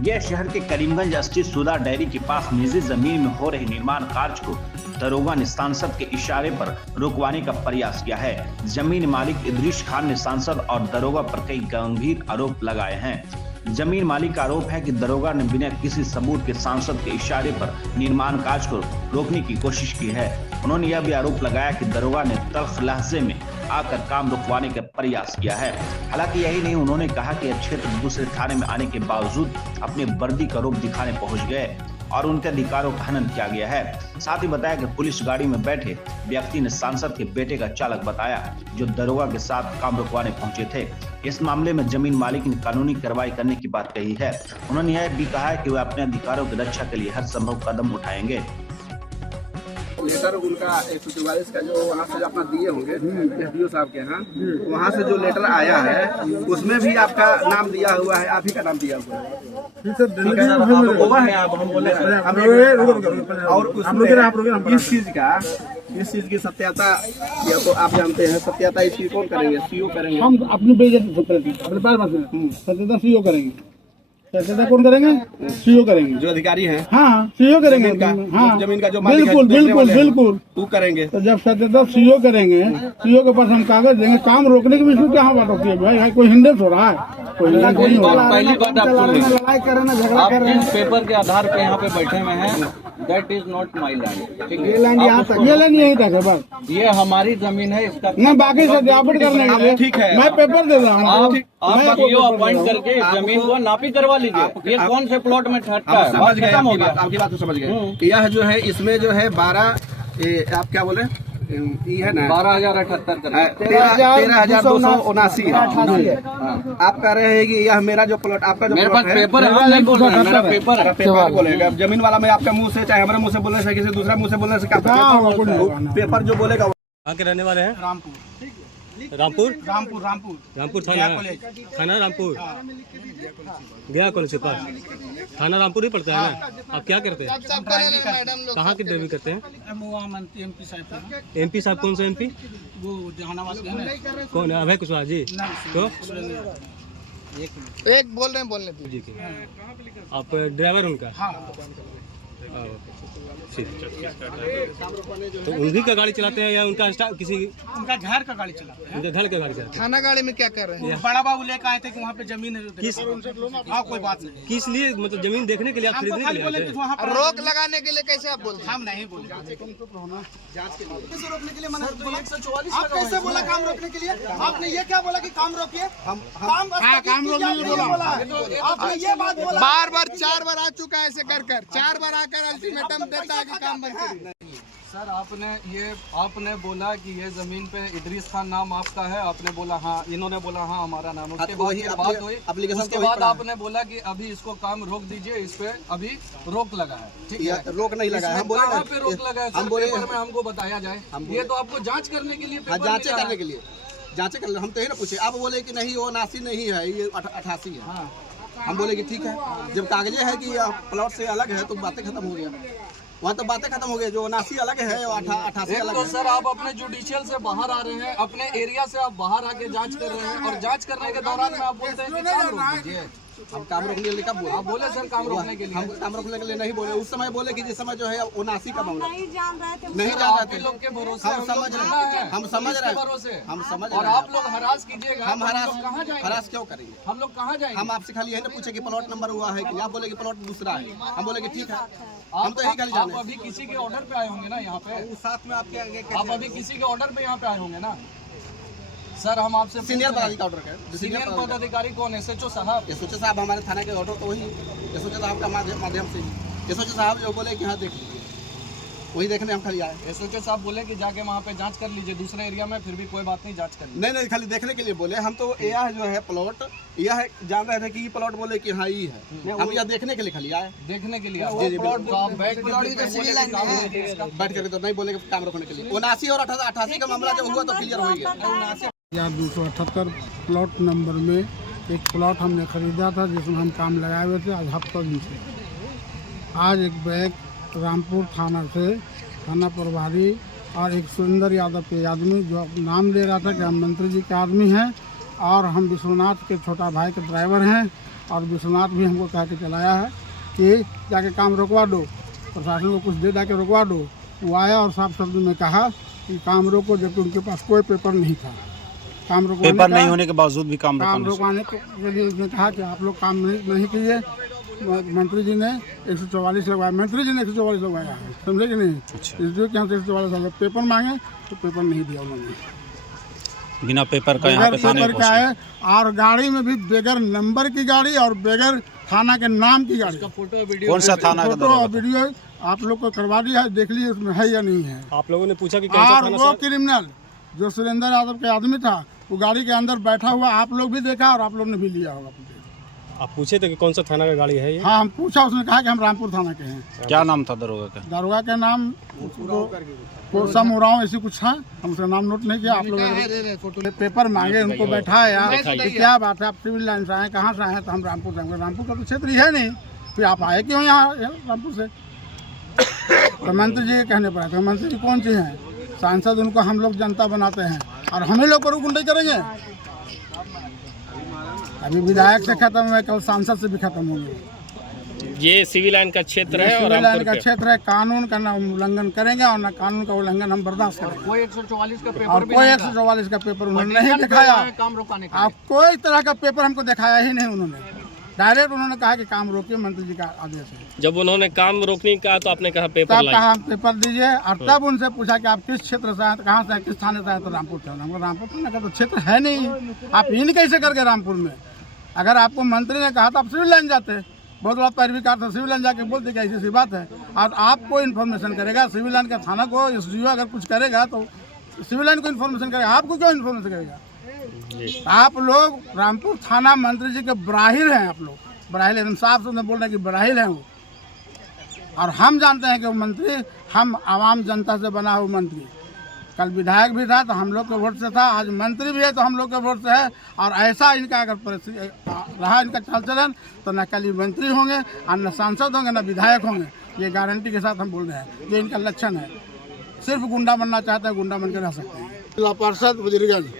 यह शहर के करीमगंज स्थित सुधा डेयरी के पास निजी जमीन में हो रहे निर्माण कार्य को दरोगा ने सांसद के इशारे पर रुकवाने का प्रयास किया है। जमीन मालिक इदरीस खान ने सांसद और दरोगा पर कई गंभीर आरोप लगाए हैं। जमीन मालिक का आरोप है कि दरोगा ने बिना किसी सबूत के सांसद के इशारे पर निर्माण कार्य को रोकने की कोशिश की है। उन्होंने यह भी आरोप लगाया कि दरोगा ने तल्ख लहजे में आकर काम रुकवाने का प्रयास किया है। हालांकि यही नहीं, उन्होंने कहा कि यह क्षेत्र दूसरे थाने में आने के बावजूद अपने वर्दी का रूप दिखाने पहुंच गए और उनके अधिकारों का हनन किया गया है। साथ ही बताया कि पुलिस गाड़ी में बैठे व्यक्ति ने सांसद के बेटे का चालक बताया, जो दरोगा के साथ काम रुकवाने पहुंचे थे। इस मामले में जमीन मालिक ने कानूनी कार्रवाई करने की बात कही है। उन्होंने यह भी कहा है कि वे अपने अधिकारों की रक्षा के लिए हर संभव कदम उठाएंगे। लेटर उनका 144 का जो वहाँ से अपना दिए होंगे एसडीओ साहब के यहाँ, वहाँ से जो लेटर आया है उसमें भी आपका नाम दिया हुआ है, आप ही का नाम दिया हुआ है। और इस चीज की सत्यता तो आप जानते हैं, सत्यता इसकी कौन करेंगे? सीओ करेंगे। हम अपनी सत्यता सीओ करेंगे। सत्यता कौन करेंगे? सीओ करेंगे, जो अधिकारी हैं। हाँ, सीओ करेंगे। हाँ, जमीन का जो बिल्कुल तू करेंगे। तो जब सत्यता सीओ करेंगे, सीओ के पास हम कागज देंगे। काम रोकने की विषय क्या बात होती है भाई? कोई हिंदुस्तान हो रहा है? पहली बात आप सुन लीजिए, लड़ाई करे ना झगड़ा आप करे। जिस पेपर के आधार पे यहाँ पे बैठे हुए हैं, that is not my land. ठीक ये लैंड यहाँ तक, ये लैंड यहीं तक है बस। ये हमारी जमीन है, इसका मैं बाकी सत्यापन करने के लिए ठीक है, मैं पेपर दे रहा हूँ। आप सीओ अपॉइंट करके जमीन को नापी करवा लीजिए। ये कौन से प्लॉट में ठहरता है? समझ गए, खत्म हो गया। आपकी बात तो समझ गए। यह जो है, इसमें जो है 12 आप क्या बोले, ये है ना 12,078 13,279 है। आप कह रहे हैं कि यह मेरा जो प्लॉट, आपका जो मेरे प्लॉट पास है, पेपर है, हम नहीं बोल रहे हैं, मेरा पेपर है। पेपर बोलेगा जमीन वाला। मैं आपके मुंह से, चाहे हमारे मुंह से बोलने से, किसी दूसरा मुंह से बोलने से क्या पेपर जो बोलेगा। कहाँ के रहने वाले हैं? रामपुर थाना रामपुर, गया कॉलेज के पास थाना रामपुर ही पड़ता है ना? आप क्या करते हैं? कहाँ की ड्राइविंग करते हैं? एमपी साहब कौन सा एमपी? वो जहानाबाद के हैं। कौन है? अभय कुशवाहा जी। तो एक बोलने जी की आप ड्राइवर उनका? हाँ। तो उन्हीं का गाड़ी चलाते हैं या उनका किसी उनका घर का गाड़ी चलाते हैं? उनके घर का गाड़ी चलाते हैं। थाना गाड़ी में क्या कर रहे हैं? बड़ा बाबू लेकर आए थे कि वहाँ पे जमीन है। किस? हाँ, कोई बात नहीं। किस लिए? मतलब जमीन देखने के लिए, आप खरीदने के लिए आए थे? वहाँ पर रोक लगाने के लिए कैसे आप बोलते हैं? हम नहीं बोले। रोकने के लिए मना बोला? आप कैसे बोला काम रोकने के लिए? आपने ये क्या बोला कि काम रोकिए? काम रोकने बोला। आपने ये बात बोला। बार 4 बार आ चुका है ऐसे कर 4 बार आकर अल्टीमेटम देता है कि काम बंद करिए। सर, आपने बोला कि ये जमीन पे इदरीस खान नाम आपका है। आपने बोला हाँ, इन्होंने बोला हाँ हमारा नाम। उसके बाद ये बात हुई, उसके बाद आपने बोला कि अभी इसको काम रोक दीजिए, इस पे अभी रोक लगा है। ठीक है, रोक नहीं लगा है। हम बोले कहाँ पे रोक लगा है? पेपर में हमको बताया जाए। ये तो आपको जांच करने के लिए जांचें करने के लिए हम तो ही ना पूछे। आप बोले कि नहीं, वो 79 नहीं है, ये 88 है। हाँ। हम बोले कि ठीक है, जब कागजे है कि प्लॉट से अलग है तो बातें खत्म हो गया। वहाँ तो बातें खत्म हो गई। जो 79 अलग है, 88 अलग तो है। सर, आप अपने जुडिशियल से बाहर आ रहे हैं, अपने एरिया से आप बाहर आके जांच कर रहे हैं, और जांच करने के दौरान में आप बोलते हैं कि काम रोक दीजिए। हम काम रोकने के लिए कब बोले? आप बोले सर काम रोकने के लिए। हम काम रोकने के लिए नहीं बोले। उस समय बोले कि जिस समय जो है 79 का मामला नहीं जान रहे थे। नहीं जान रहे थे। लोग के भरोसे हम समझ रहे हैं, हम समझ रहे हैं। और आप लोग हरास कीजिएगा। हम कहाँ जाएंगे? हरास क्यों करेंगे? हम लोग कहाँ जाएंगे? हम आपसे खाली यही ना पूछे कि प्लॉट नंबर हुआ है कि? आप बोले कि प्लॉट दूसरा है। हम बोले कि ठीक है, हम तो यही खाली जाने। आप अभी किसी के ऑर्डर पे आए होंगे ना यहाँ पे? साथ में आपके आप अभी किसी के ऑर्डर पे यहाँ पे आए होंगे ना? सर, हम आपसे सीनियर पदाधिकारी ऑर्डर है। सीनियर पदाधिकारी कौन? एसएचओ साहब। एसओ साहब हमारे थाने के ऑर्डर तो वही एसओ साहब का माध्यम से। एसओ साहब जो बोले कि हाँ देख लीजिए, वही देखने हम खाली आए। एसओ साहब बोले कि जाके वहाँ पे जांच कर लीजिए दूसरे एरिया में, फिर भी कोई बात नहीं, जांच कर लीजिए। नहीं, खाली देखने के लिए बोले। हम तो यह जो है प्लॉट, यह जान रहे थे कि ये प्लॉट, बोले कि हाँ ये है। हम यह देखने के लिए खाली आए। देखने के लिए प्लॉट तो आप बैठ करके तो नहीं बोले काम रोकने के लिए। 79 और 88 का मामला जब हुआ तो क्लियर हो गया। 278 प्लॉट नंबर में एक प्लॉट हमने खरीदा था, जिसमें हम काम लगाए हुए थे आज हफ्ता दिन से। आज एक बैग रामपुर थाना से थाना प्रभारी और एक सुरेंद्र यादव के आदमी, जो नाम ले रहा था कि हम मंत्री जी के आदमी हैं और हम विश्वनाथ के छोटा भाई के ड्राइवर हैं, और विश्वनाथ भी हमको कह के चलाया है कि जाके काम रोकवा दो, प्रशासन को कुछ दे के रोकवा दो। वो आया और साफ शब्द में कहा कि काम रोको, जबकि उनके पास कोई पेपर नहीं था। काम रोकवाने पेपर नहीं होने के बावजूद भी काम रोकवाने के लिए उसने कहा कि आप लोग काम नहीं कीजिए। मंत्री जी ने 144 लगवाया, मंत्री जी ने 144 लगवाया है, समझे कि नहीं। इसलिए कि हम 144 पेपर मांगे तो पेपर नहीं दिया उन्होंने, बिना पेपर का यहाँ पे थाने पेपर का है। और गाड़ी में भी बगैर नंबर की गाड़ी और बगैर थाना के नाम की गाड़ी। कौन सा थाना का फोटो और वीडियो आप लोग को करवा दिया है, देख लीजिए उसमें है या नहीं है। आप लोगों ने पूछा कि कौन सा और थाना वो से? क्रिमिनल जो सुरेंद्र यादव के आदमी था, वो गाड़ी के अंदर बैठा हुआ आप लोग भी देखा और आप लोग ने भी लिया होगा। आप पूछे थे कि कौन सा थाना का गाड़ी है ये? हाँ, हम पूछा, उसने कहा कि हम रामपुर थाना के हैं। क्या नाम था दरोगा का? दरोगा के नाम कोसम उराव ऐसी कुछ है, हम उसका नाम नोट नहीं किया। आप लोग पेपर मांगे, उनको बैठाया कि क्या बात है, आप सिविल लाइन से आए, कहाँ से आए? तो हम रामपुर से। रामपुर का तो क्षेत्र ही है नहीं, फिर आप आए क्यों यहाँ रामपुर से? तो मंत्री जी के कहने पर आए। तो मंत्री जी कौन सी हैं? सांसद, उनको हम लोग जनता बनाते हैं और हम ही लोग पर गुंडे करेंगे। अभी विधायक से खत्म हुए, कल सांसद से भी खत्म होंगे। ये सिविल लाइन का क्षेत्र है और सिविल लाइन का क्षेत्र है। कानून का ना उल्लंघन करेंगे और ना कानून का उल्लंघन हम बर्दाश्त करेंगे। कोई 144 का पेपर और कोई 144 का पेपर उन्होंने नहीं दिखाया। काम रोकाने का आप कोई तरह का पेपर हमको दिखाया ही नहीं उन्होंने। डायरेक्ट उन्होंने कहा कि काम रोकिए, मंत्री जी का आदेश है। जब उन्होंने काम रोकने का तो आपने कहा पेपर तब लाइए। कहा पेपर दीजिए, और तब उनसे पूछा कि आप किस क्षेत्र से आए, कहाँ से आए, किस थाने से आए? तो रामपुर से। हमको रामपुर थाने का तो क्षेत्र है नहीं, आप इन कैसे करके रामपुर में? अगर आपको मंत्री ने कहा तो आप सिविल लाइन जाते, बहुत बड़ा पैरवी था, सिविल लाइन जाके बोलते कि ऐसी बात है। और आपको इन्फॉर्मेशन करेगा सिविल लाइन का थाना को, एसडीओ अगर कुछ करेगा तो सिविल लाइन को इन्फॉर्मेशन करेगा, आपको क्यों इन्फॉर्मेशन करेगा? आप लोग रामपुर थाना मंत्री जी के बराहिर हैं। आप लोग बराहिल, एकदम साफ से बोल रहे हैं कि बराहिल हैं वो। और हम जानते हैं कि वो मंत्री, हम आवाम जनता से बना हुआ मंत्री। कल विधायक भी था तो हम लोग के वोट से था, आज मंत्री भी है तो हम लोग के वोट से है। और ऐसा इनका अगर परिस्थिति रहा, इनका चाल चलन, तो न कल मंत्री होंगे और न सांसद होंगे, न विधायक होंगे। ये गारंटी के साथ हम बोल रहे हैं, ये इनका लक्षण है। सिर्फ गुंडा बनना चाहते हैं, गुंडा बन के रह सकते हैं। जिला पार्षद वजीरगंज।